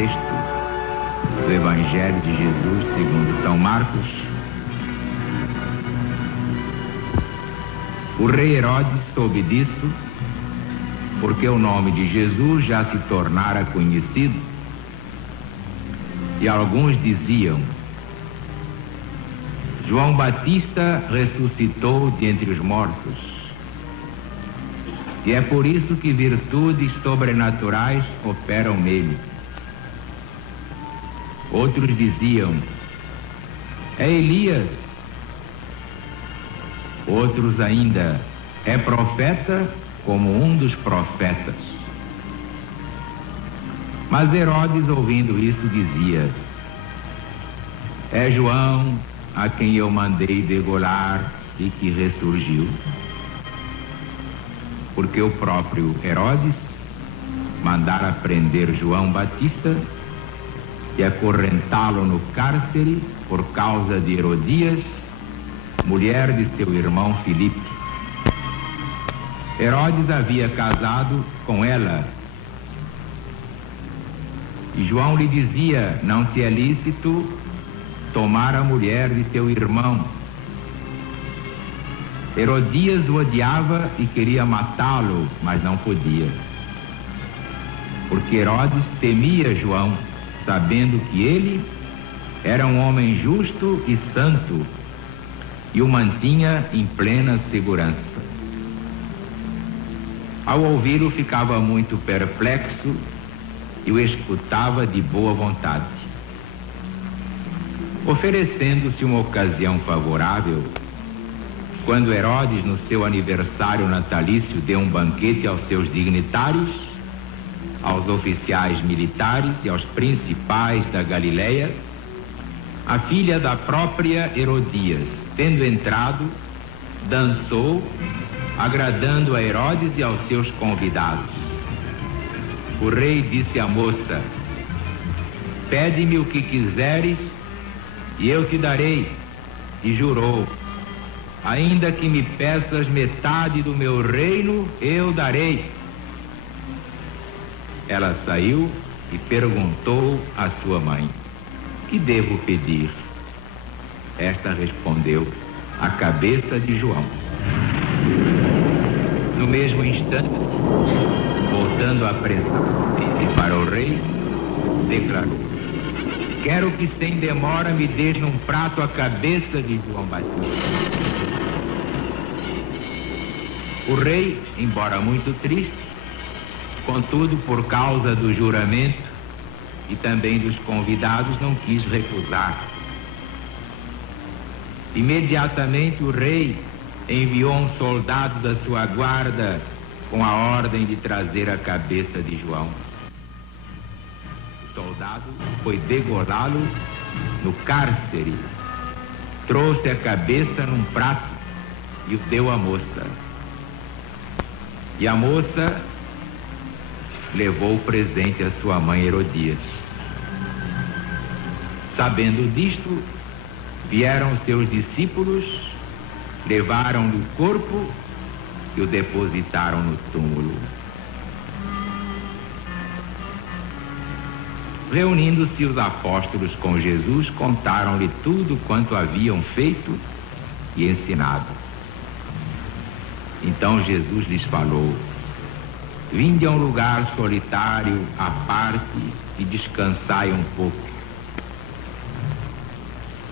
16 do Evangelho de Jesus segundo São Marcos. O rei Herodes soube disso, porque o nome de Jesus já se tornara conhecido, e alguns diziam: João Batista ressuscitou de entre os mortos, e é por isso que virtudes sobrenaturais operam nele. Outros diziam: é Elias. Outros ainda: é profeta, como um dos profetas. Mas Herodes, ouvindo isso, dizia: é João, a quem eu mandei degolar e que ressurgiu. Porque o próprio Herodes mandara prender João Batista e acorrentá-lo no cárcere por causa de Herodias, mulher de seu irmão Filipe. Herodes havia casado com ela, e João lhe dizia: não te é lícito tomar a mulher de teu irmão. Herodias o odiava e queria matá-lo, mas não podia, porque Herodes temia João, sabendo que ele era um homem justo e santo, e o mantinha em plena segurança. Ao ouvi-lo, ficava muito perplexo e o escutava de boa vontade. Oferecendo-se uma ocasião favorável, quando Herodes, no seu aniversário natalício, deu um banquete aos seus dignitários, aos oficiais militares e aos principais da Galileia, a filha da própria Herodias, tendo entrado, dançou, agradando a Herodes e aos seus convidados. O rei disse à moça: pede-me o que quiseres e eu te darei. E jurou: ainda que me peças metade do meu reino, eu darei. Ela saiu e perguntou à sua mãe: que devo pedir? Esta respondeu: a cabeça de João. No mesmo instante, voltando a apresar-se para o rei, declarou: quero que sem demora me des num prato a cabeça de João Batista. O rei, embora muito triste, contudo, por causa do juramento e também dos convidados, não quis recusar. Imediatamente o rei enviou um soldado da sua guarda com a ordem de trazer a cabeça de João. O soldado foi degolá-lo no cárcere, trouxe a cabeça num prato e o deu à moça. E a moça levou o presente à sua mãe Herodias. Sabendo disto, vieram seus discípulos, levaram-lhe o corpo e o depositaram no túmulo. Reunindo-se os apóstolos com Jesus, contaram-lhe tudo quanto haviam feito e ensinado. Então Jesus lhes falou: vinde a um lugar solitário, à parte, e descansai um pouco.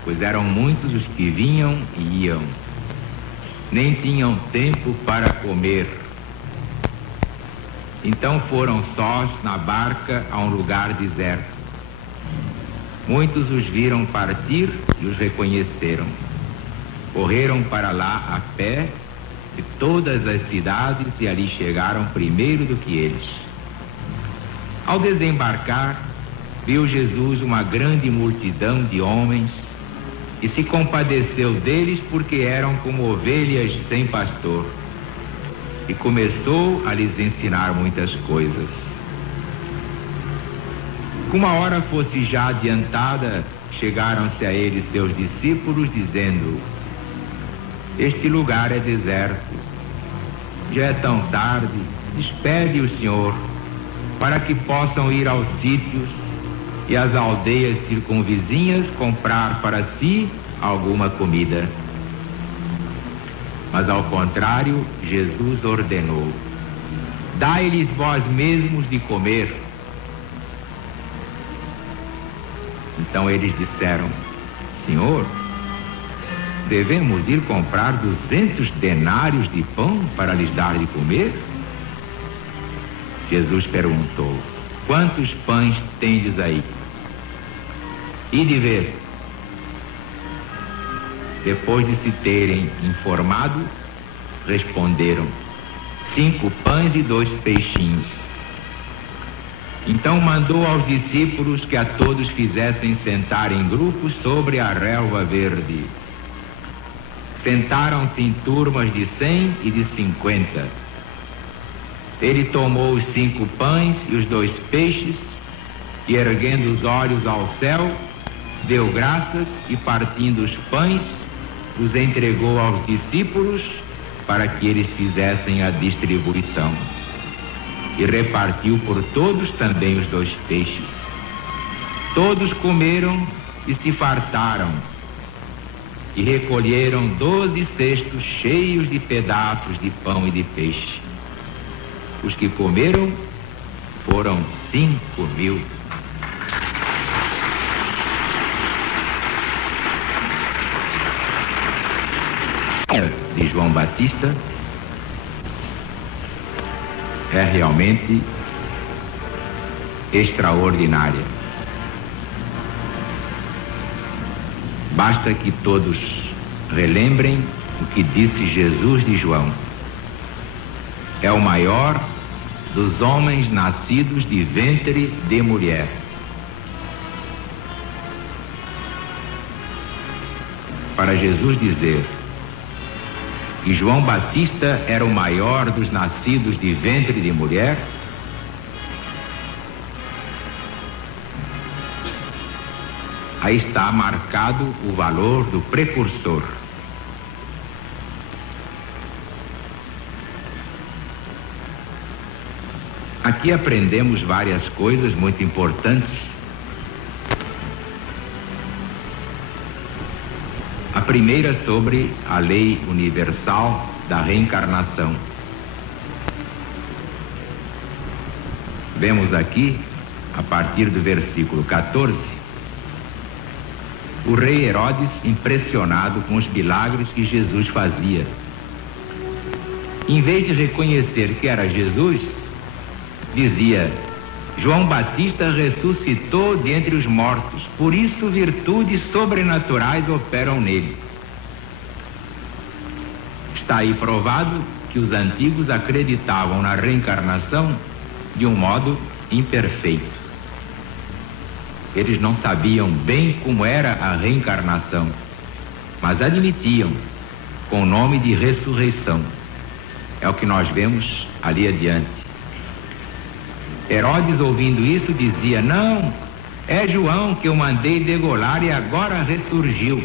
Pois eram muitos os que vinham e iam, nem tinham tempo para comer. Então foram sós na barca a um lugar deserto. Muitos os viram partir e os reconheceram. Correram para lá a pé de todas as cidades e ali chegaram primeiro do que eles. Ao desembarcar, viu Jesus uma grande multidão de homens e se compadeceu deles, porque eram como ovelhas sem pastor, e começou a lhes ensinar muitas coisas. Como a hora fosse já adiantada, chegaram-se a ele seus discípulos, dizendo: este lugar é deserto, já é tão tarde, despede o Senhor, para que possam ir aos sítios e as aldeias circunvizinhas comprar para si alguma comida. Mas ao contrário, Jesus ordenou: dai-lhes vós mesmos de comer. Então eles disseram: Senhor, devemos ir comprar 200 denários de pão para lhes dar de comer? Jesus perguntou: quantos pães tendes aí? Ide ver. Depois de se terem informado, responderam: 5 pães e 2 peixinhos. Então mandou aos discípulos que a todos fizessem sentar em grupos sobre a relva verde. Sentaram-se em turmas de 100 e de 50. Ele tomou os 5 pães e os 2 peixes e, erguendo os olhos ao céu, deu graças e, partindo os pães, os entregou aos discípulos para que eles fizessem a distribuição. E repartiu por todos também os 2 peixes. Todos comeram e se fartaram, e recolheram 12 cestos cheios de pedaços de pão e de peixe. Os que comeram foram 5.000. De João Batista é realmente extraordinária. Basta que todos relembrem o que disse Jesus de João: é o maior dos homens nascidos de ventre de mulher. Para Jesus dizer que João Batista era o maior dos nascidos de ventre de mulher, aí está marcado o valor do precursor. Aqui aprendemos várias coisas muito importantes. A primeira sobre a lei universal da reencarnação. Vemos aqui, a partir do versículo 14, o rei Herodes impressionado com os milagres que Jesus fazia. Em vez de reconhecer que era Jesus, dizia: João Batista ressuscitou dentre os mortos, por isso virtudes sobrenaturais operam nele. Está aí provado que os antigos acreditavam na reencarnação de um modo imperfeito. Eles não sabiam bem como era a reencarnação, mas admitiam com o nome de ressurreição. É o que nós vemos ali adiante. Herodes, ouvindo isso, dizia: não, é João que eu mandei degolar e agora ressurgiu.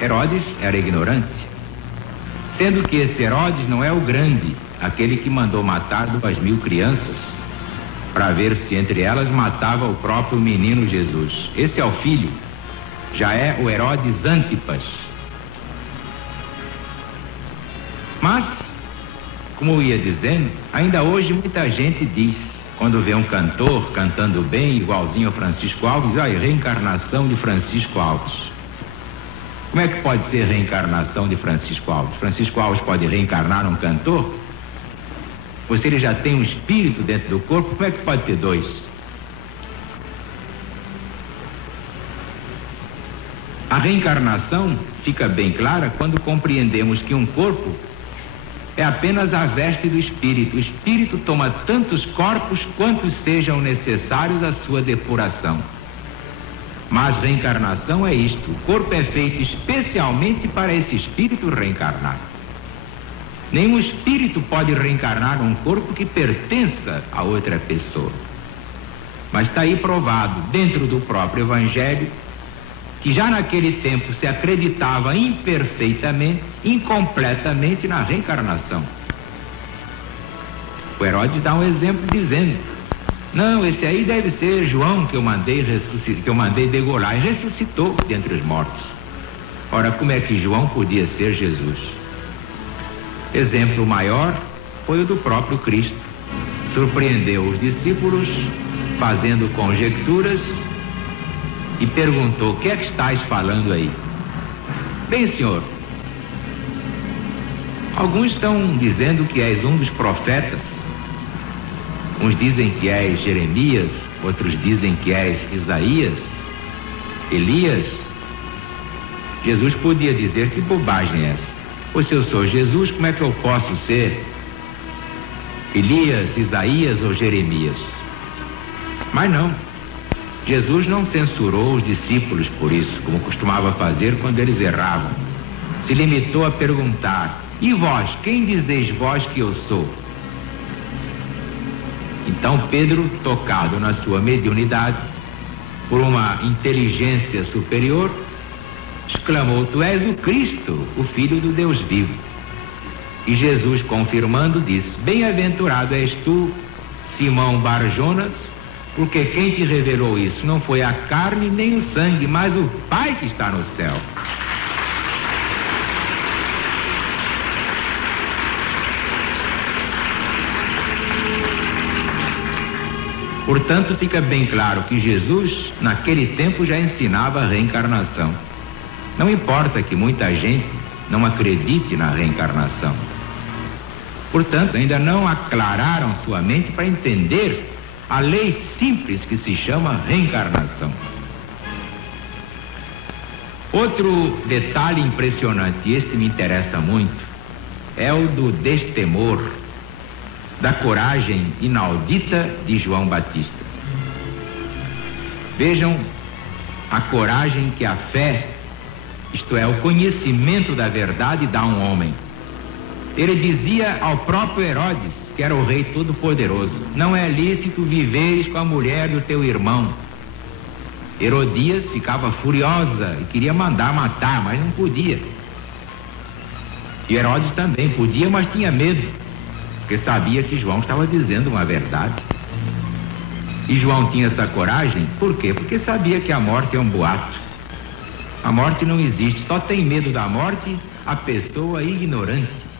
Herodes era ignorante, sendo que esse Herodes não é o grande, aquele que mandou matar 2.000 crianças, para ver se entre elas matava o próprio menino Jesus. Esse é o filho, já é o Herodes Antipas. Mas, como eu ia dizendo, ainda hoje muita gente diz, quando vê um cantor cantando bem, igualzinho ao Francisco Alves, olha, reencarnação de Francisco Alves. Como é que pode ser reencarnação de Francisco Alves? Francisco Alves pode reencarnar um cantor? Ou se ele já tem um espírito dentro do corpo, como é que pode ter 2? A reencarnação fica bem clara quando compreendemos que um corpo é apenas a veste do espírito. O espírito toma tantos corpos quantos sejam necessários à sua depuração. Mas reencarnação é isto: o corpo é feito especialmente para esse espírito reencarnar. Nenhum espírito pode reencarnar num corpo que pertença a outra pessoa. Mas está aí provado dentro do próprio Evangelho que já naquele tempo se acreditava imperfeitamente, incompletamente na reencarnação. O Herodes dá um exemplo dizendo: Não, esse aí deve ser João que eu mandei degolar, e ressuscitou dentre os mortos. Ora, como é que João podia ser Jesus? Exemplo maior foi o do próprio Cristo. Surpreendeu os discípulos fazendo conjecturas e perguntou: o que é que estáis falando aí? Bem, Senhor, alguns estão dizendo que és um dos profetas, uns dizem que és Jeremias, outros dizem que és Isaías, Elias. Jesus podia dizer: que bobagem é essa? Ou se eu sou Jesus, como é que eu posso ser Elias, Isaías ou Jeremias? Mas não, Jesus não censurou os discípulos por isso, como costumava fazer quando eles erravam. Se limitou a perguntar: e vós, quem dizeis vós que eu sou? Então Pedro, tocado na sua mediunidade, por uma inteligência superior, exclamou: tu és o Cristo, o Filho do Deus vivo. E Jesus, confirmando, disse: bem-aventurado és tu, Simão Bar-Jonas, porque quem te revelou isso não foi a carne nem o sangue, mas o Pai que está no céu. Portanto, fica bem claro que Jesus, naquele tempo, já ensinava a reencarnação. Não importa que muita gente não acredite na reencarnação. Portanto, ainda não aclararam sua mente para entender a lei simples que se chama reencarnação. Outro detalhe impressionante, e este me interessa muito, é o do destemor, da coragem inaudita de João Batista. Vejam a coragem que a fé, isto é, o conhecimento da verdade, dá a um homem. Ele dizia ao próprio Herodes, que era o rei todo-poderoso: não é lícito viveres com a mulher do teu irmão. Herodias ficava furiosa e queria mandar matar, mas não podia. E Herodes também podia, mas tinha medo, porque sabia que João estava dizendo uma verdade. E João tinha essa coragem, por quê? Porque sabia que a morte é um boato. A morte não existe, só tem medo da morte a pessoa ignorante.